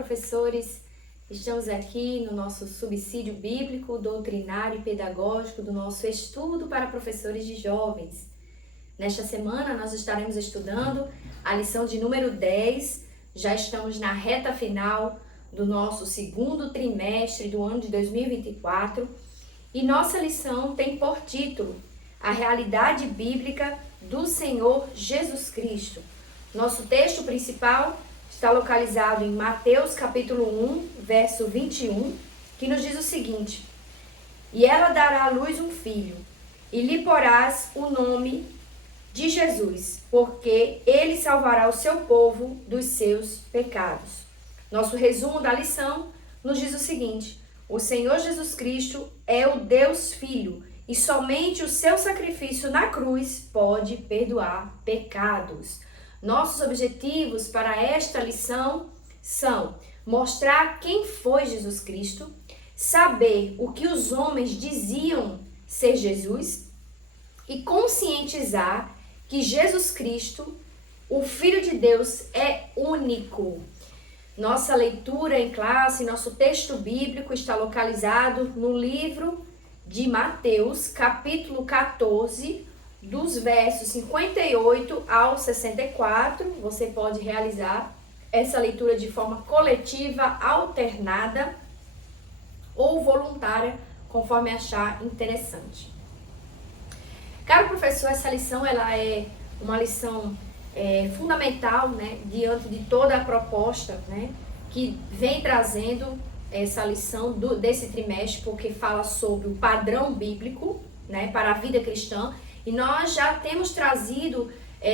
professores! Estamos aqui no nosso subsídio bíblico, doutrinário e pedagógico do nosso estudo para professores de jovens. Nesta semana nós estaremos estudando a lição de número 10, já estamos na reta final do nosso segundo trimestre do ano de 2024 e nossa lição tem por título A Realidade Bíblica do Senhor Jesus Cristo. Nosso texto principal está localizado em Mateus capítulo 1, verso 21, que nos diz o seguinte: E ela dará à luz um filho, e lhe porás o nome de Jesus, porque ele salvará o seu povo dos seus pecados. Nosso resumo da lição nos diz o seguinte: o Senhor Jesus Cristo é o Deus Filho, e somente o seu sacrifício na cruz pode perdoar pecados. Nossos objetivos para esta lição são mostrar quem foi Jesus Cristo, saber o que os homens diziam ser Jesus e conscientizar que Jesus Cristo, o Filho de Deus, é único. Nossa leitura em classe, nosso texto bíblico está localizado no livro de Mateus, capítulo 14, dos versos 58 ao 64, você pode realizar essa leitura de forma coletiva, alternada ou voluntária, conforme achar interessante. Caro professor, essa lição ela é uma lição fundamental, né, diante de toda a proposta, né, que vem trazendo essa lição desse trimestre, porque fala sobre o padrão bíblico, né, para a vida cristã. E nós já temos trazido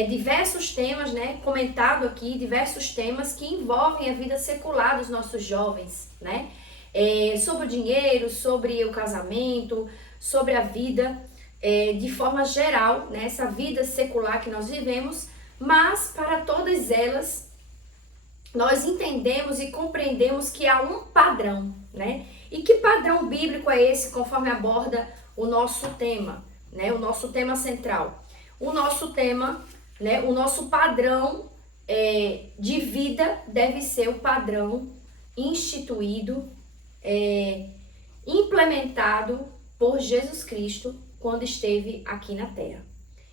diversos temas, né, comentado aqui, diversos temas que envolvem a vida secular dos nossos jovens, né? Sobre o dinheiro, sobre o casamento, sobre a vida de forma geral, né, essa vida secular que nós vivemos, mas para todas elas nós entendemos e compreendemos que há um padrão, né? E que padrão bíblico é esse, conforme aborda o nosso tema? Né, o nosso tema central, o nosso tema, né, o nosso padrão de vida deve ser o padrão instituído, implementado por Jesus Cristo quando esteve aqui na Terra.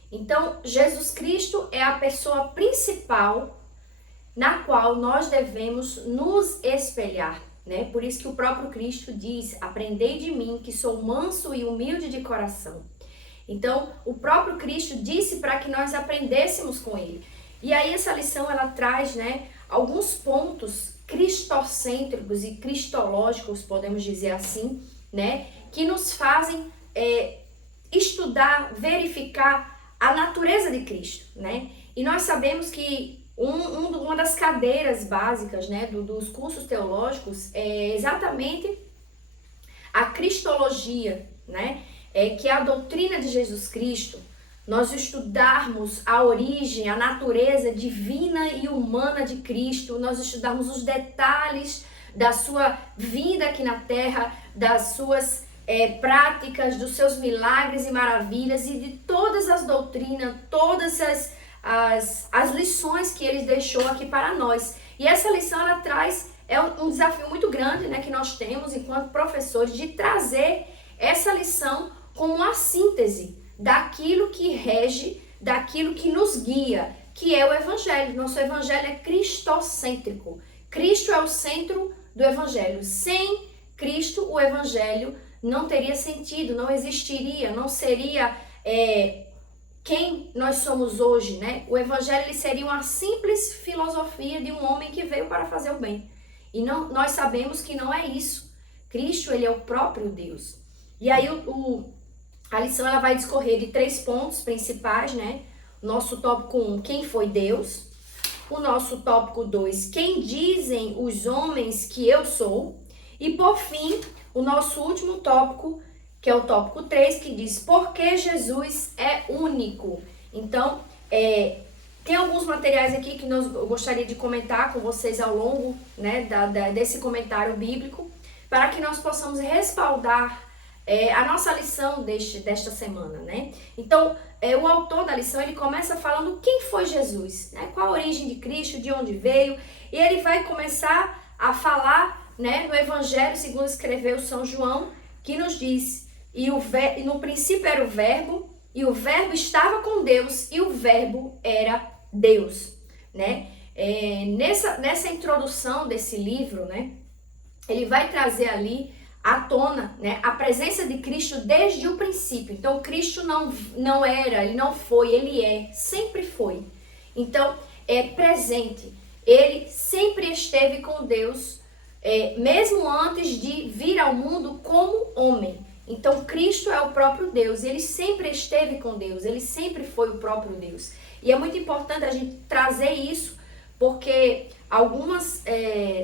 Então, Jesus Cristo é a pessoa principal na qual nós devemos nos espelhar, né? Por isso que o próprio Cristo diz: aprendei de mim, que sou manso e humilde de coração. Então, o próprio Cristo disse para que nós aprendêssemos com ele. E aí essa lição ela traz, né, alguns pontos cristocêntricos e cristológicos, podemos dizer assim, né, que nos fazem estudar, verificar a natureza de Cristo, né? E nós sabemos que uma das cadeiras básicas, né, dos cursos teológicos é exatamente a cristologia, né? Que é a doutrina de Jesus Cristo, nós estudarmos a origem, a natureza divina e humana de Cristo, nós estudarmos os detalhes da sua vinda aqui na Terra, das suas práticas, dos seus milagres e maravilhas e de todas as doutrinas, todas as lições que ele deixou aqui para nós. E essa lição ela traz, um desafio muito grande, né, que nós temos enquanto professores, de trazer essa lição como uma síntese daquilo que rege, daquilo que nos guia, que é o Evangelho. Nosso Evangelho é cristocêntrico. Cristo é o centro do Evangelho. Sem Cristo, o Evangelho não teria sentido, não existiria, não seria quem nós somos hoje, né? O Evangelho ele seria uma simples filosofia de um homem que veio para fazer o bem. E nós sabemos que não é isso. Cristo, ele é o próprio Deus. E aí a lição ela vai discorrer de 3 pontos principais, né? Nosso tópico 1, quem foi Deus? O nosso tópico 2, quem dizem os homens que eu sou? E por fim, o nosso último tópico, que é o tópico 3, que diz por que Jesus é único. Então, tem alguns materiais aqui que eu gostaria de comentar com vocês ao longo, né, desse comentário bíblico, para que nós possamos respaldar a nossa lição desta semana, né? Então, o autor da lição, ele começa falando quem foi Jesus, né? Qual a origem de Cristo, de onde veio, e ele vai começar a falar, né, no Evangelho segundo escreveu São João, que nos diz, e no princípio era o verbo, e o verbo estava com Deus, e o verbo era Deus, né? Nessa introdução desse livro, né, ele vai trazer ali à tona, né, a presença de Cristo desde o princípio. Então, Cristo não era, ele não foi, ele é, sempre foi. Então, é presente. Ele sempre esteve com Deus, mesmo antes de vir ao mundo como homem. Então, Cristo é o próprio Deus, ele sempre esteve com Deus, ele sempre foi o próprio Deus. E é muito importante a gente trazer isso, porque algumas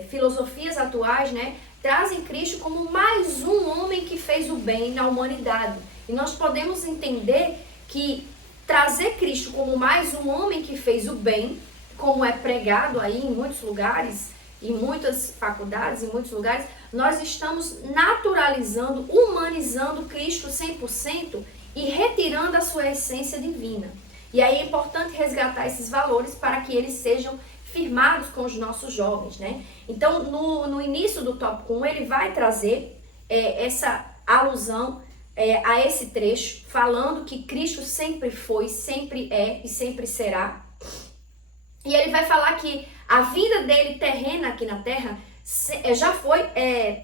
filosofias atuais, né, trazem Cristo como mais um homem que fez o bem na humanidade. E nós podemos entender que trazer Cristo como mais um homem que fez o bem, como é pregado aí em muitos lugares, em muitas faculdades, em muitos lugares, nós estamos naturalizando, humanizando Cristo 100% e retirando a sua essência divina. E aí é importante resgatar esses valores para que eles sejam firmados com os nossos jovens, né? Então, no início do tópico 1, ele vai trazer essa alusão a esse trecho, falando que Cristo sempre foi, sempre é e sempre será. E ele vai falar que a vinda dele terrena aqui na Terra já foi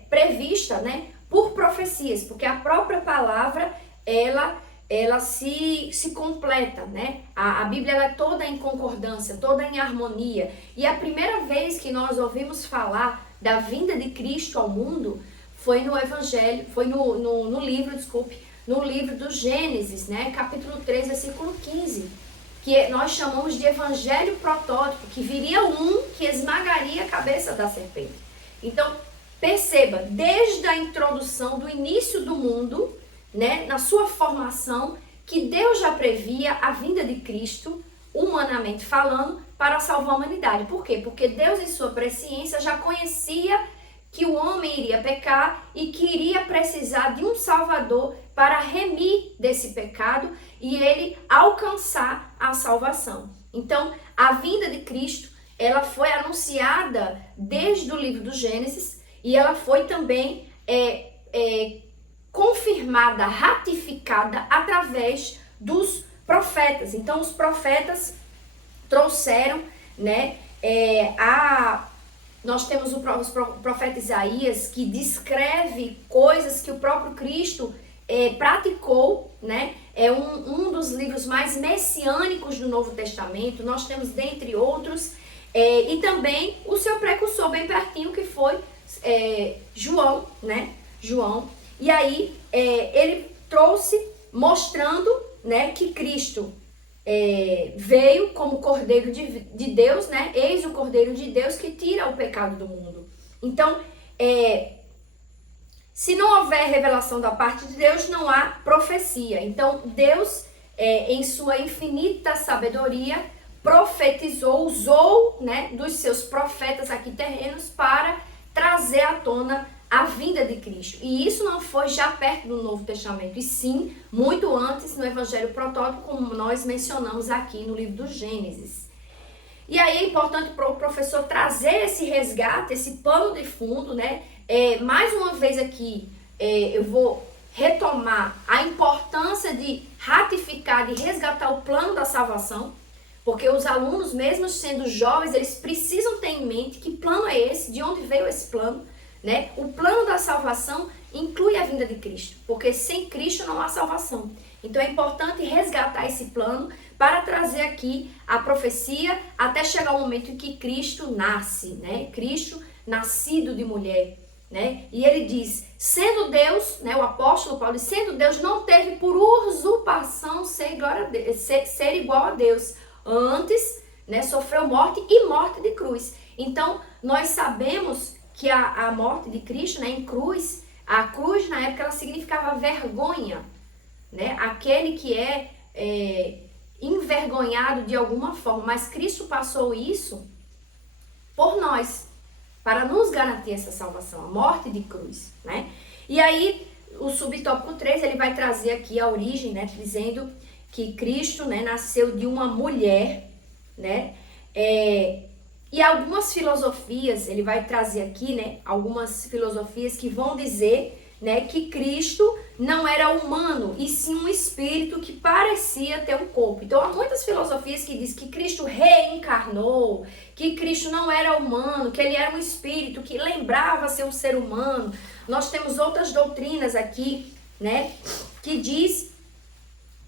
prevista, né, por profecias, porque a própria palavra, ela se completa, né? A Bíblia ela é toda em concordância, toda em harmonia. E a primeira vez que nós ouvimos falar da vinda de Cristo ao mundo foi no Evangelho, foi no livro do Gênesis, né? Capítulo 3, versículo 15, que nós chamamos de Evangelho protótipo, que viria um que esmagaria a cabeça da serpente. Então, perceba, desde a introdução do início do mundo, né, na sua formação, que Deus já previa a vinda de Cristo, humanamente falando, para salvar a humanidade. Por quê? Porque Deus, em sua presciência, já conhecia que o homem iria pecar e que iria precisar de um Salvador para remir desse pecado e ele alcançar a salvação. Então, a vinda de Cristo, ela foi anunciada desde o livro do Gênesis e ela foi também confirmada, ratificada através dos profetas. Então, os profetas trouxeram, né, nós temos o profeta Isaías, que descreve coisas que o próprio Cristo praticou, né? É um dos livros mais messiânicos do Novo Testamento. Nós temos, dentre outros, e também o seu precursor bem pertinho, que foi João, né? João. E aí, ele trouxe, mostrando, né, que Cristo veio como Cordeiro de Deus, né? Eis o Cordeiro de Deus que tira o pecado do mundo. Então, se não houver revelação da parte de Deus, não há profecia. Então, Deus, em sua infinita sabedoria, profetizou, usou, né, dos seus profetas aqui terrenos para trazer à tona a vinda de Cristo. E isso não foi já perto do Novo Testamento, e sim muito antes no Evangelho protótipo, como nós mencionamos aqui no livro do Gênesis. E aí é importante para o professor trazer esse resgate, esse pano de fundo, né? Mais uma vez aqui, eu vou retomar a importância de ratificar, de resgatar o plano da salvação, porque os alunos, mesmo sendo jovens, eles precisam ter em mente que plano é esse, de onde veio esse plano, né? O plano da salvação inclui a vinda de Cristo, porque sem Cristo não há salvação. Então é importante resgatar esse plano para trazer aqui a profecia até chegar o momento em que Cristo nasce, né? Cristo nascido de mulher, né? E ele diz, sendo Deus, né, o apóstolo Paulo, sendo Deus, não teve por usurpação ser igual a Deus. Antes, né, sofreu morte e morte de cruz. Então, nós sabemos que a morte de Cristo, né, em cruz, a cruz na época ela significava vergonha, né? Aquele que envergonhado de alguma forma, mas Cristo passou isso por nós, para nos garantir essa salvação, a morte de cruz, né? E aí, o subtópico 3, ele vai trazer aqui a origem, né, dizendo que Cristo, né, nasceu de uma mulher, né? E algumas filosofias, ele vai trazer aqui, né, algumas filosofias que vão dizer, né, que Cristo não era humano, e sim um espírito que parecia ter um corpo. Então há muitas filosofias que dizem que Cristo reencarnou, que Cristo não era humano, que ele era um espírito que lembrava ser um ser humano. Nós temos outras doutrinas aqui, né, que diz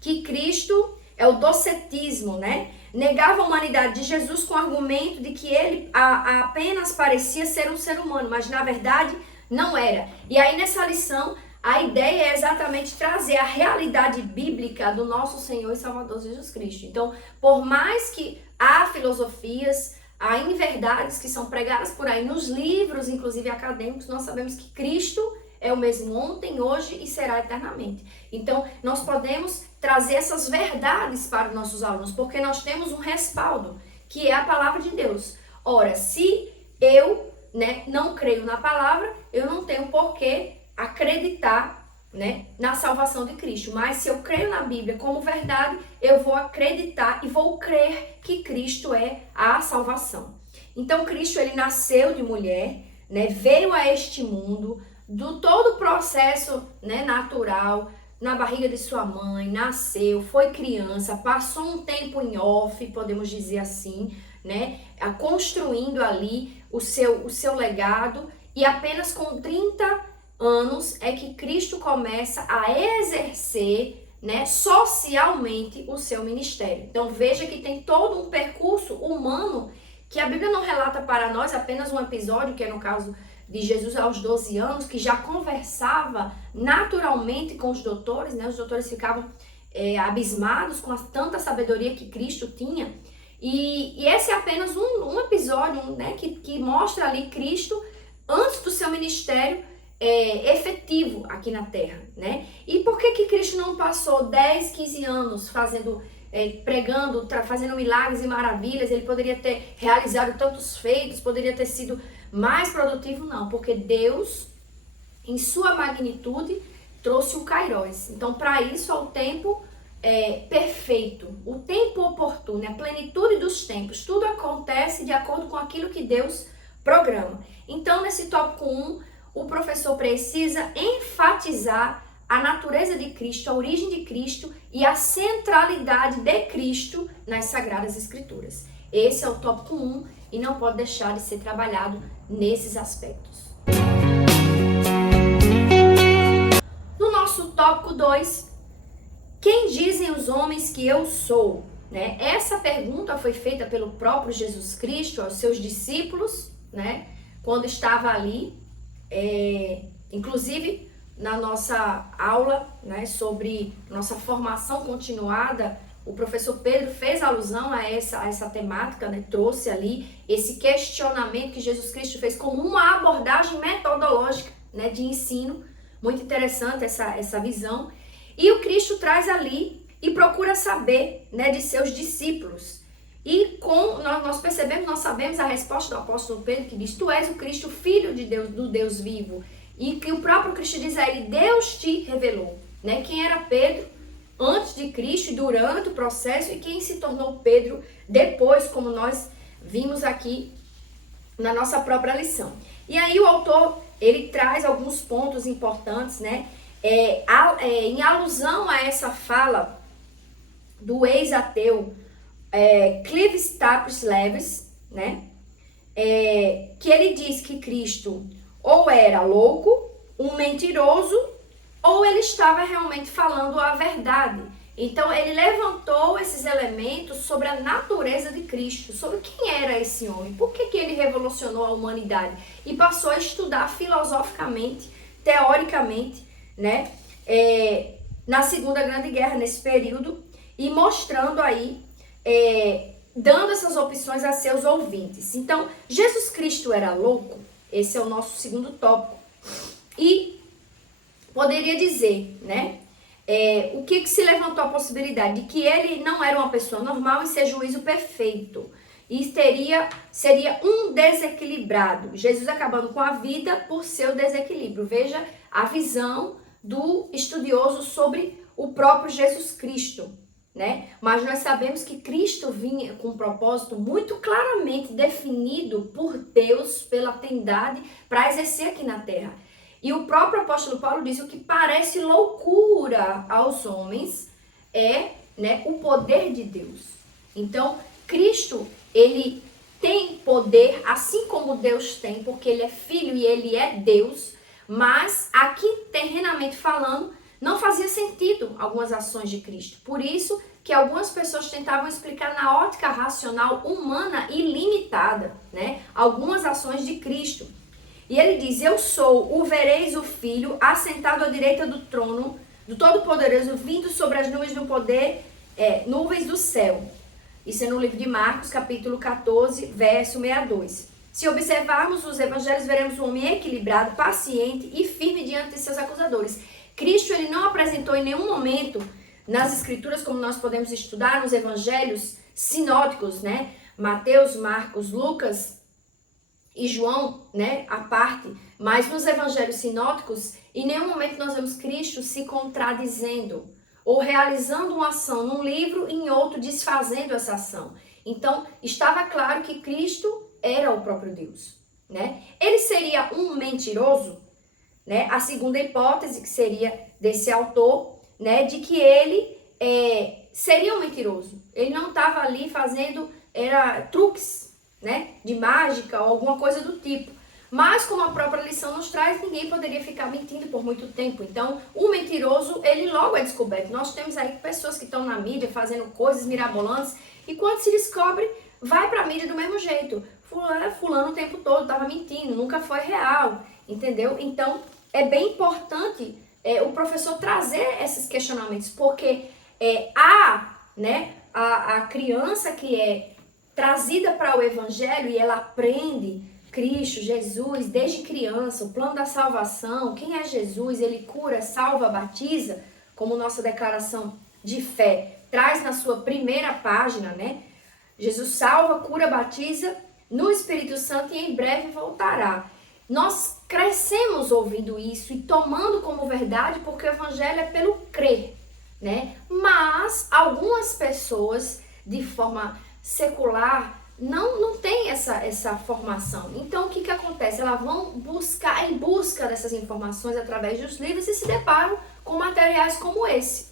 que Cristo é o docetismo, né? Negava a humanidade de Jesus com o argumento de que ele apenas parecia ser um ser humano, mas na verdade não era. E aí nessa lição, a ideia é exatamente trazer a realidade bíblica do nosso Senhor e Salvador Jesus Cristo. Então, por mais que há filosofias, há inverdades que são pregadas por aí nos livros, inclusive acadêmicos, nós sabemos que Cristo é o mesmo ontem, hoje e será eternamente. Então, nós podemos trazer essas verdades para os nossos alunos, porque nós temos um respaldo, que é a palavra de Deus. Ora, se eu, né, não creio na palavra, eu não tenho por que acreditar, né, na salvação de Cristo. Mas se eu creio na Bíblia como verdade, eu vou acreditar e vou crer que Cristo é a salvação. Então, Cristo, ele nasceu de mulher, né, veio a este mundo, do todo o processo, né, natural, na barriga de sua mãe, nasceu, foi criança, passou um tempo em off, podemos dizer assim, né, construindo ali o seu legado, e apenas com 30 anos é que Cristo começa a exercer, né, socialmente o seu ministério. Então veja que tem todo um percurso humano que a Bíblia não relata para nós, apenas um episódio, que é no caso de Jesus aos 12 anos, que já conversava naturalmente com os doutores, né? Os doutores ficavam abismados com tanta sabedoria que Cristo tinha. E esse é apenas um episódio, né? Que mostra ali Cristo antes do seu ministério efetivo aqui na Terra, né? E por que Cristo não passou 10, 15 anos pregando, fazendo milagres e maravilhas? Ele poderia ter realizado tantos feitos, poderia ter sido mais produtivo? Não, porque Deus, em sua magnitude, trouxe o Kairos. Então, para isso, é o tempo perfeito, o tempo oportuno, a plenitude dos tempos. Tudo acontece de acordo com aquilo que Deus programa. Então, nesse tópico 1, o professor precisa enfatizar a natureza de Cristo, a origem de Cristo e a centralidade de Cristo nas Sagradas Escrituras. Esse é o tópico 1 e não pode deixar de ser trabalhado nesses aspectos. No nosso tópico 2, quem dizem os homens que eu sou? Né? Essa pergunta foi feita pelo próprio Jesus Cristo aos seus discípulos, né? Quando estava ali, inclusive na nossa aula, né, sobre nossa formação continuada, o professor Pedro fez alusão a essa temática, né, trouxe ali esse questionamento que Jesus Cristo fez como uma abordagem metodológica, né, de ensino. Muito interessante essa visão. E o Cristo traz ali e procura saber, né, de seus discípulos. E nós percebemos, nós sabemos a resposta do apóstolo Pedro, que diz: tu és o Cristo, filho de Deus, do Deus vivo. E que o próprio Cristo diz a ele: Deus te revelou. Né? Quem era Pedro antes de Cristo e durante o processo, e quem se tornou Pedro depois, como nós vimos aqui na nossa própria lição. E aí o autor, ele traz alguns pontos importantes, né? Em alusão a essa fala do ex-ateu Clive Staples Levis, né? Que ele diz que Cristo ou era louco, um mentiroso, ou ele estava realmente falando a verdade. Então ele levantou esses elementos sobre a natureza de Cristo, sobre quem era esse homem, por que ele revolucionou a humanidade, e passou a estudar filosoficamente, teoricamente, né, na Segunda Grande Guerra, nesse período, e mostrando aí, dando essas opções a seus ouvintes. Então, Jesus Cristo era louco? Esse é o nosso segundo tópico. E poderia dizer, né, o que se levantou a possibilidade? De que ele não era uma pessoa normal em seu juízo perfeito. E seria um desequilibrado. Jesus acabando com a vida por seu desequilíbrio. Veja a visão do estudioso sobre o próprio Jesus Cristo, né? Mas nós sabemos que Cristo vinha com um propósito muito claramente definido por Deus, pela Trindade, para exercer aqui na Terra. E o próprio apóstolo Paulo diz: o que parece loucura aos homens é, né, o poder de Deus. Então, Cristo, ele tem poder, assim como Deus tem, porque ele é filho e ele é Deus, mas aqui, terrenamente falando, não fazia sentido algumas ações de Cristo. Por isso que algumas pessoas tentavam explicar na ótica racional humana e limitada, né, algumas ações de Cristo. E ele diz: eu sou, o vereis o Filho, assentado à direita do trono, do Todo-Poderoso, vindo sobre as nuvens do poder, nuvens do céu. Isso é no livro de Marcos, capítulo 14, verso 62. Se observarmos os evangelhos, veremos um homem equilibrado, paciente e firme diante de seus acusadores. Cristo, ele não apresentou em nenhum momento nas escrituras, como nós podemos estudar nos evangelhos sinóticos, né? Mateus, Marcos, Lucas e João, né, a parte, mas nos evangelhos sinóticos, em nenhum momento nós vemos Cristo se contradizendo ou realizando uma ação num livro e em outro desfazendo essa ação. Então, estava claro que Cristo era o próprio Deus, né? Ele seria um mentiroso, né? A segunda hipótese que seria desse autor, né, de que ele seria um mentiroso. Ele não estava ali fazendo truques, né, de mágica ou alguma coisa do tipo. Mas, como a própria lição nos traz, ninguém poderia ficar mentindo por muito tempo. Então, o mentiroso, ele logo é descoberto. Nós temos aí pessoas que estão na mídia fazendo coisas mirabolantes e quando se descobre, vai para a mídia do mesmo jeito. Fulano o tempo todo estava mentindo, nunca foi real, entendeu? Então, é bem importante o professor trazer esses questionamentos, porque a criança que é trazida para o evangelho e ela aprende Cristo, Jesus, desde criança, o plano da salvação, quem é Jesus, ele cura, salva, batiza, como nossa declaração de fé traz na sua primeira página, né? Jesus salva, cura, batiza no Espírito Santo e em breve voltará. Nós crescemos ouvindo isso e tomando como verdade porque o evangelho é pelo crer, né? Mas algumas pessoas, de forma secular, não tem essa formação. Então, o que acontece? Elas vão em busca dessas informações através dos livros e se deparam com materiais como esse.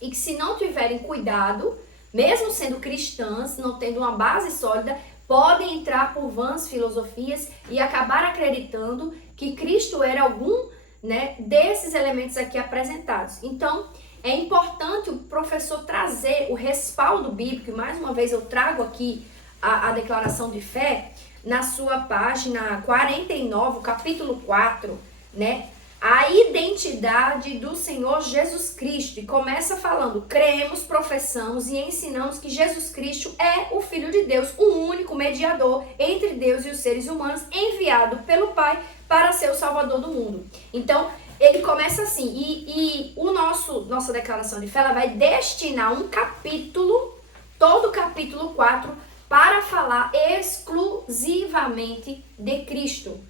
E que se não tiverem cuidado, mesmo sendo cristãs, não tendo uma base sólida, podem entrar por vãs filosofias e acabar acreditando que Cristo era algum, né, desses elementos aqui apresentados. Então, é importante o professor trazer o respaldo bíblico, e mais uma vez eu trago aqui a declaração de fé, na sua página 49, capítulo 4, né? A identidade do Senhor Jesus Cristo. E começa falando: cremos, professamos e ensinamos que Jesus Cristo é o Filho de Deus, o único mediador entre Deus e os seres humanos, enviado pelo Pai para ser o Salvador do mundo. Então, ele começa assim, e nossa declaração de fé, ela vai destinar um capítulo, todo o capítulo 4, para falar exclusivamente de Cristo.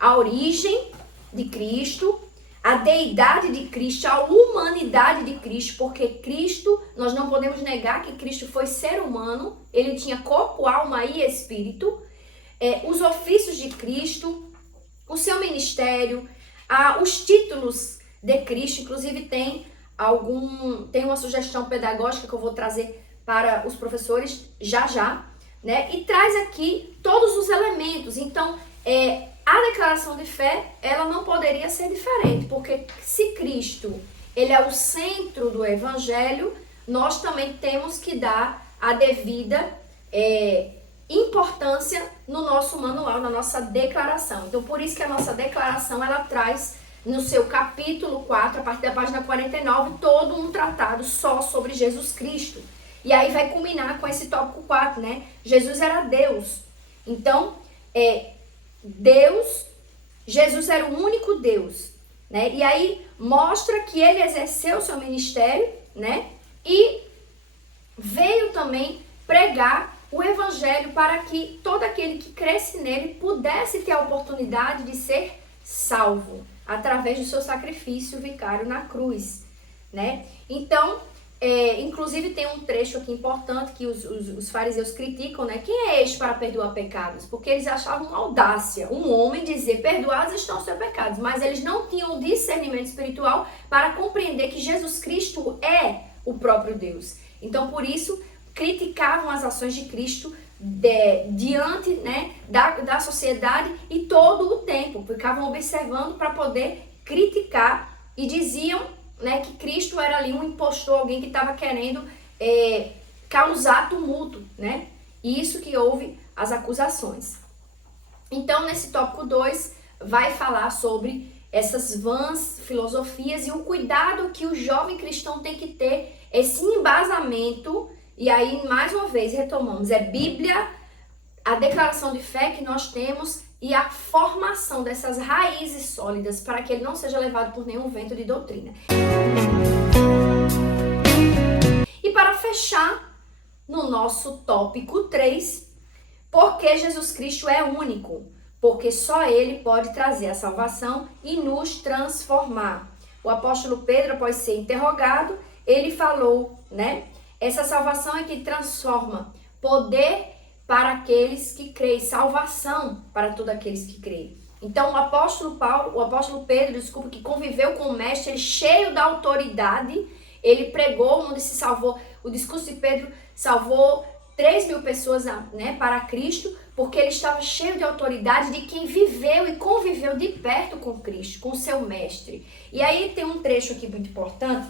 A origem de Cristo, a deidade de Cristo, a humanidade de Cristo, porque Cristo, nós não podemos negar que Cristo foi ser humano, ele tinha corpo, alma e espírito, os ofícios de Cristo, o seu ministério, os títulos de Cristo, inclusive tem uma sugestão pedagógica que eu vou trazer para os professores já, né? E traz aqui todos os elementos. Então, a declaração de fé, ela não poderia ser diferente, porque se Cristo, ele é o centro do evangelho, nós também temos que dar a devida importância no nosso manual, na nossa declaração. Então, por isso que a nossa declaração, ela traz no seu capítulo 4, a partir da página 49, todo um tratado só sobre Jesus Cristo. E aí vai culminar com esse tópico 4, né? Jesus era Deus. Então, Jesus era o único Deus, né? E aí mostra que ele exerceu seu ministério, né? E veio também pregar o evangelho para que todo aquele que cresce nele pudesse ter a oportunidade de ser salvo através do seu sacrifício vicário na cruz, né? Então, Inclusive tem um trecho aqui importante que os fariseus criticam, né? Quem é este para perdoar pecados? Porque eles achavam uma audácia um homem dizer, perdoados estão os seus pecados, mas eles não tinham discernimento espiritual para compreender que Jesus Cristo é o próprio Deus. Então, por isso, criticavam as ações de Cristo diante, né, da sociedade e todo o tempo. Ficavam observando para poder criticar e diziam, né, que Cristo era ali um impostor, alguém que estava querendo causar tumulto, né? Isso que houve as acusações. Então, nesse tópico 2, vai falar sobre essas vãs filosofias e o cuidado que o jovem cristão tem que ter, esse embasamento. E aí, mais uma vez, retomamos, Bíblia, a declaração de fé que nós temos e a formação dessas raízes sólidas para que ele não seja levado por nenhum vento de doutrina. E para fechar, no nosso tópico 3, porque Jesus Cristo é único, porque só ele pode trazer a salvação e nos transformar. O apóstolo Pedro, após ser interrogado, ele falou, né? Essa salvação é que transforma, poder para aqueles que creem, salvação para todos aqueles que creem. Então, o apóstolo Pedro, que conviveu com o mestre, ele cheio da autoridade, ele pregou, onde se salvou, o discurso de Pedro salvou 3.000 pessoas, né, para Cristo, porque ele estava cheio de autoridade de quem viveu e conviveu de perto com Cristo, com o seu mestre. E aí tem um trecho aqui muito importante,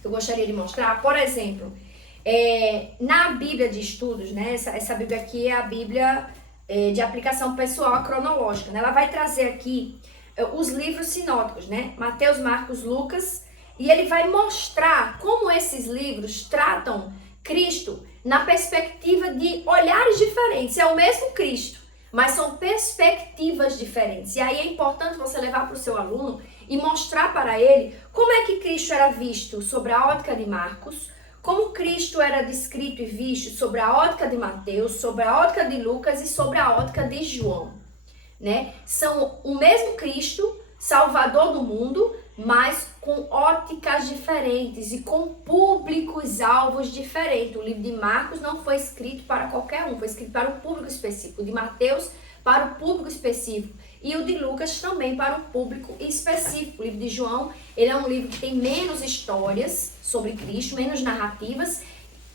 que eu gostaria de mostrar. Por exemplo, na Bíblia de Estudos, né, essa Bíblia aqui é a Bíblia de aplicação pessoal cronológica, né? Ela vai trazer aqui os livros sinóticos, né? Mateus, Marcos, Lucas, e ele vai mostrar como esses livros tratam Cristo na perspectiva de olhares diferentes. É o mesmo Cristo, mas são perspectivas diferentes. E aí é importante você levar para o seu aluno e mostrar para ele como é que Cristo era visto sobre a ótica de Marcos, como Cristo era descrito e visto sobre a ótica de Mateus, sobre a ótica de Lucas e sobre a ótica de João, né? São o mesmo Cristo, Salvador do mundo, mas com óticas diferentes e com públicos-alvos diferentes. O livro de Marcos não foi escrito para qualquer um, foi escrito para um público específico. O de Mateus, para o público específico. E o de Lucas também para um público específico. O livro de João, ele é um livro que tem menos histórias sobre Cristo, menos narrativas.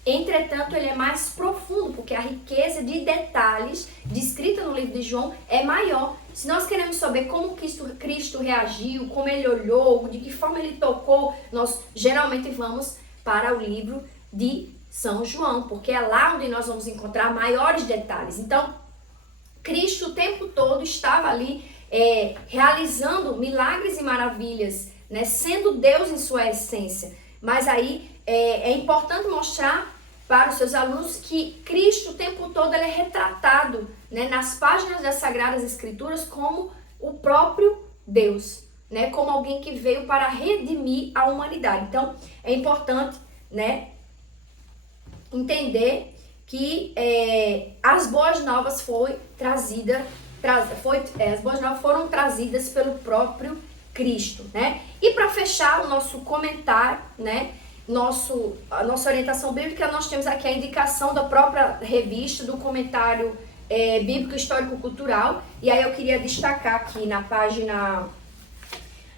Entretanto, ele é mais profundo, porque a riqueza de detalhes descrita no livro de João é maior. Se nós queremos saber como Cristo reagiu, como ele olhou, de que forma ele tocou, nós geralmente vamos para o livro de São João, porque é lá onde nós vamos encontrar maiores detalhes. Então, Cristo o tempo todo estava ali realizando milagres e maravilhas, né, sendo Deus em sua essência. Mas aí é importante mostrar para os seus alunos que Cristo o tempo todo ele é retratado, né, nas páginas das Sagradas Escrituras como o próprio Deus, né, como alguém que veio para redimir a humanidade. Então, é importante, né, entender que as boas novas as boas novas foram trazidas pelo próprio Cristo, né? E para fechar o nosso comentário, né, a nossa orientação bíblica, nós temos aqui a indicação da própria revista, do comentário bíblico histórico-cultural, e aí eu queria destacar aqui na página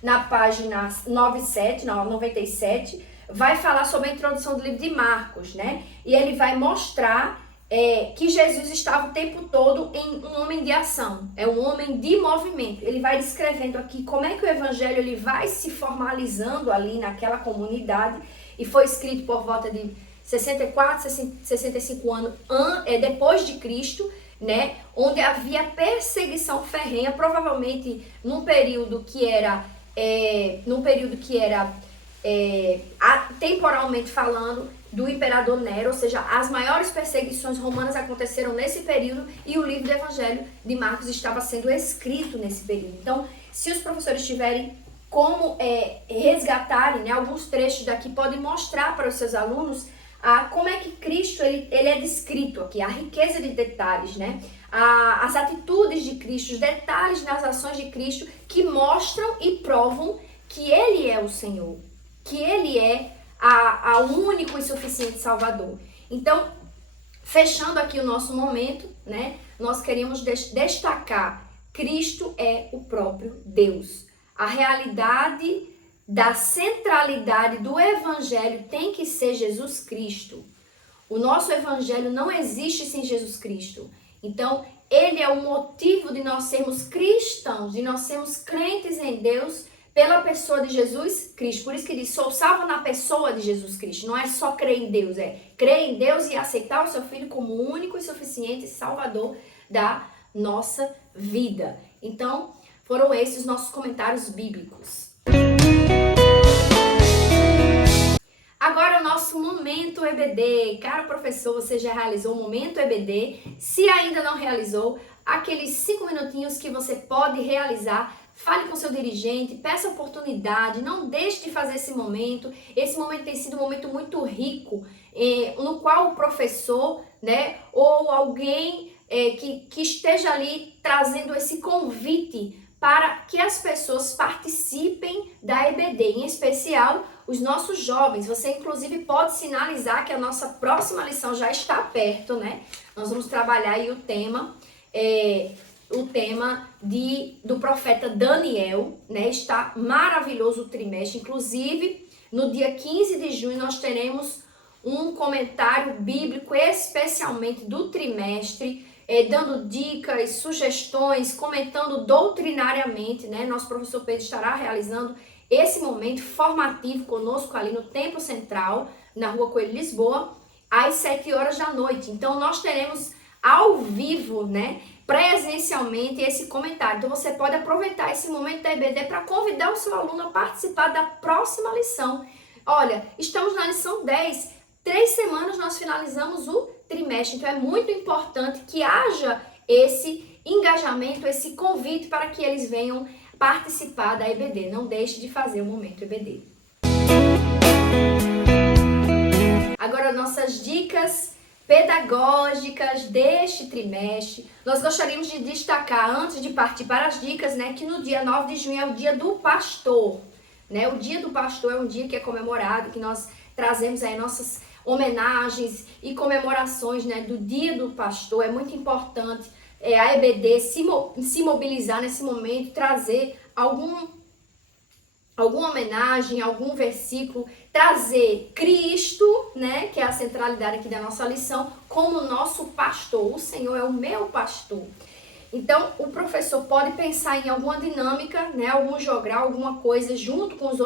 97, vai falar sobre a introdução do livro de Marcos, né? E ele vai mostrar que Jesus estava o tempo todo em um homem de ação, é um homem de movimento. Ele vai descrevendo aqui como é que o evangelho ele vai se formalizando ali naquela comunidade, e foi escrito por volta de 64, 65 anos depois de Cristo, né? Onde havia perseguição ferrenha, provavelmente num período que era temporalmente falando, do imperador Nero, ou seja, as maiores perseguições romanas aconteceram nesse período e o livro do Evangelho de Marcos estava sendo escrito nesse período. Então, se os professores tiverem como resgatarem, né, alguns trechos daqui, podem mostrar para os seus alunos como é que Cristo ele é descrito aqui, a riqueza de detalhes, né? As atitudes de Cristo, os detalhes nas ações de Cristo que mostram e provam que Ele é o Senhor, que Ele é ao único e suficiente Salvador. Então, fechando aqui o nosso momento, né, nós queríamos destacar: Cristo é o próprio Deus. A realidade da centralidade do Evangelho tem que ser Jesus Cristo. O nosso Evangelho não existe sem Jesus Cristo. Então, ele é o motivo de nós sermos cristãos, de nós sermos crentes em Deus pela pessoa de Jesus Cristo. Por isso que diz: sou salvo na pessoa de Jesus Cristo. Não é só crer em Deus, é crer em Deus e aceitar o seu Filho como o único e suficiente Salvador da nossa vida. Então, foram esses os nossos comentários bíblicos. Agora o nosso Momento EBD. Caro professor, você já realizou o Momento EBD? Se ainda não realizou, aqueles 5 minutinhos que você pode realizar, fale com seu dirigente, peça oportunidade, não deixe de fazer esse momento. Esse momento tem sido um momento muito rico, no qual o professor, né, ou alguém que esteja ali trazendo esse convite para que as pessoas participem da EBD, em especial os nossos jovens. Você inclusive pode sinalizar que a nossa próxima lição já está perto, né? Nós vamos trabalhar aí o tema do profeta Daniel, né? Está maravilhoso o trimestre. Inclusive, no dia 15 de junho nós teremos um comentário bíblico especialmente do trimestre, dando dicas, sugestões, comentando doutrinariamente, né? Nosso professor Pedro estará realizando esse momento formativo conosco ali no Templo Central, na Rua Coelho, Lisboa, às 7 horas da noite. Então, nós teremos ao vivo, né, presencialmente, esse comentário. Então, você pode aproveitar esse momento da EBD para convidar o seu aluno a participar da próxima lição. Olha, estamos na lição 10. 3 semanas nós finalizamos o trimestre. Então, é muito importante que haja esse engajamento, esse convite para que eles venham participar da EBD. Não deixe de fazer o Momento EBD. Agora, nossas dicas pedagógicas deste trimestre. Nós gostaríamos de destacar, antes de partir para as dicas, né, que no dia 9 de junho é o Dia do Pastor, né? O Dia do Pastor é um dia que é comemorado, que nós trazemos aí nossas homenagens e comemorações, né, do Dia do Pastor. É muito importante a EBD se mobilizar nesse momento, trazer alguma homenagem, algum versículo, trazer Cristo, né, que é a centralidade aqui da nossa lição, como nosso pastor. O Senhor é o meu pastor. Então, o professor pode pensar em alguma dinâmica, né, algum jogral, alguma coisa junto com as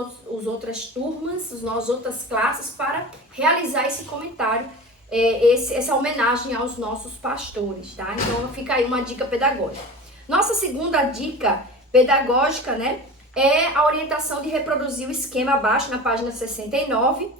outras turmas, as outras classes, para realizar esse comentário, essa homenagem aos nossos pastores, tá? Então, fica aí uma dica pedagógica. Nossa segunda dica pedagógica, né, é a orientação de reproduzir o esquema abaixo na página 69,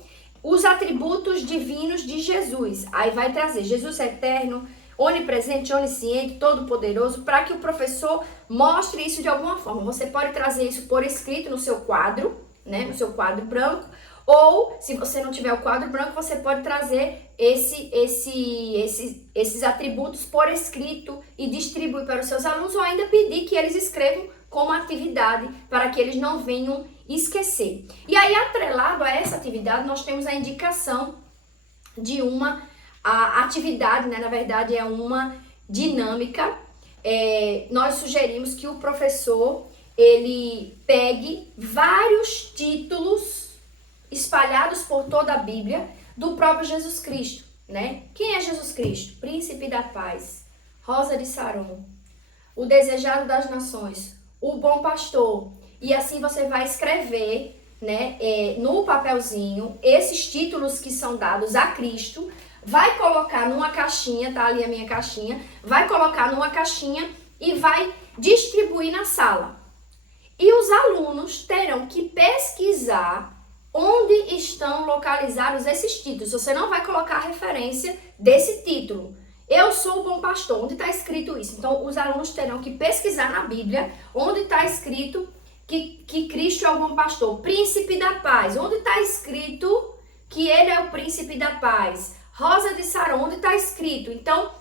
os atributos divinos de Jesus. Aí vai trazer Jesus eterno, onipresente, onisciente, todo-poderoso, para que o professor mostre isso de alguma forma. Você pode trazer isso por escrito no seu quadro, né, no seu quadro branco, ou, se você não tiver o quadro branco, você pode trazer esses atributos por escrito e distribuir para os seus alunos, ou ainda pedir que eles escrevam como atividade para que eles não venham esquecer. E aí, atrelado a essa atividade, nós temos a indicação de uma atividade, né? Na verdade, é uma dinâmica. Nós sugerimos que o professor ele pegue vários títulos espalhados por toda a Bíblia do próprio Jesus Cristo, né? Quem é Jesus Cristo? Príncipe da paz, Rosa de Saron, o desejado das nações, o bom pastor. E assim você vai escrever, né, no papelzinho esses títulos que são dados a Cristo, vai colocar numa caixinha, tá ali a minha caixinha, vai colocar numa caixinha e vai distribuir na sala. E os alunos terão que pesquisar onde estão localizados esses títulos. Você não vai colocar a referência desse título. Eu sou o bom pastor. Onde está escrito isso? Então, os alunos terão que pesquisar na Bíblia onde está escrito que Cristo é o bom pastor. Príncipe da paz. Onde está escrito que ele é o príncipe da paz? Rosa de Saron. Onde está escrito? Então,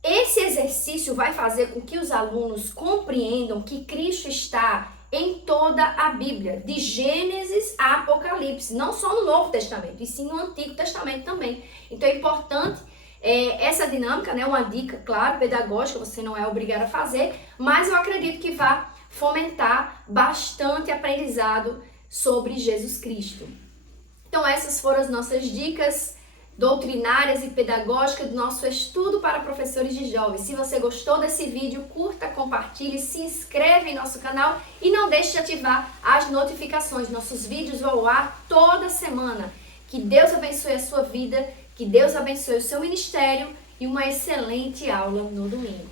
esse exercício vai fazer com que os alunos compreendam que Cristo está em toda a Bíblia, de Gênesis a Apocalipse, não só no Novo Testamento, e sim no Antigo Testamento também. Então é importante essa dinâmica, né? Uma dica, claro, pedagógica, você não é obrigado a fazer, mas eu acredito que vai fomentar bastante aprendizado sobre Jesus Cristo. Então essas foram as nossas dicas doutrinárias e pedagógicas do nosso estudo para professores de jovens. Se você gostou desse vídeo, curta, compartilhe, se inscreva em nosso canal e não deixe de ativar as notificações. Nossos vídeos vão ao ar toda semana. Que Deus abençoe a sua vida, que Deus abençoe o seu ministério e uma excelente aula no domingo.